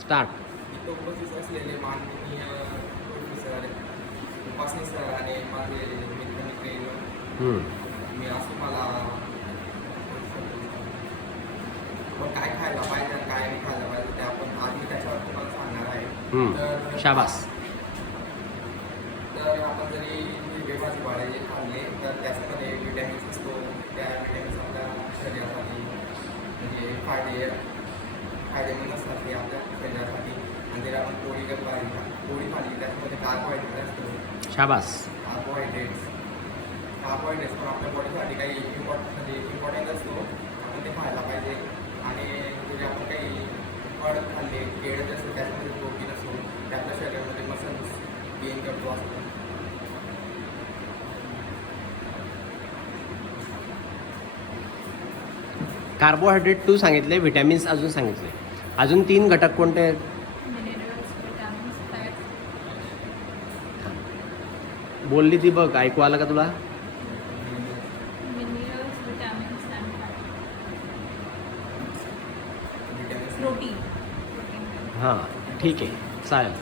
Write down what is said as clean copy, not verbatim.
Start. इथं उपस्थित असलेले माननीय प्रोफेसर उपासनी सर आणि माझे मित्रमैत्रिणी, मी आज तुम्हाला काय खायला पाहिजे आणि काय नाही खायला पाहिजे ते आज मी त्याच्यावर तुम्हाला सांगणार आहे. शाबास. तर आपण जरी हिरवे भाजीपाले जे खाल्ले तर त्याच्यामध्ये विटॅमिन्स असतो. त्या विटॅमिन्स आपल्या शरीरासाठी म्हणजे फायदेमंद असतात ते आपल्या शरीरासाठी. आणि जर आपण पोळी खाल्ली त्याच्यामध्ये कार्बोहायड्रेट असतो. शाबास. कार्बोहायड्रेट्स पण आपल्या बॉडीसाठी काही इम्पॉर्टंट असतो. आपण ते खायला पाहिजे. आणि जरी आपण काही फळ खाल्ले केळं असतं त्याच्यामध्ये प्रोटीन असतो. ते आपल्या शरीरामध्ये मसल्स गेन करतो असतो. कार्बोहायड्रेट तू सांगितले, व्हिटॅमिन्स अजून सांगितले. अजून 3 घटक कोणते आहेत? बोलली ती बघ, ऐकू आलं का तुला? हां ठीक आहे, चालेल.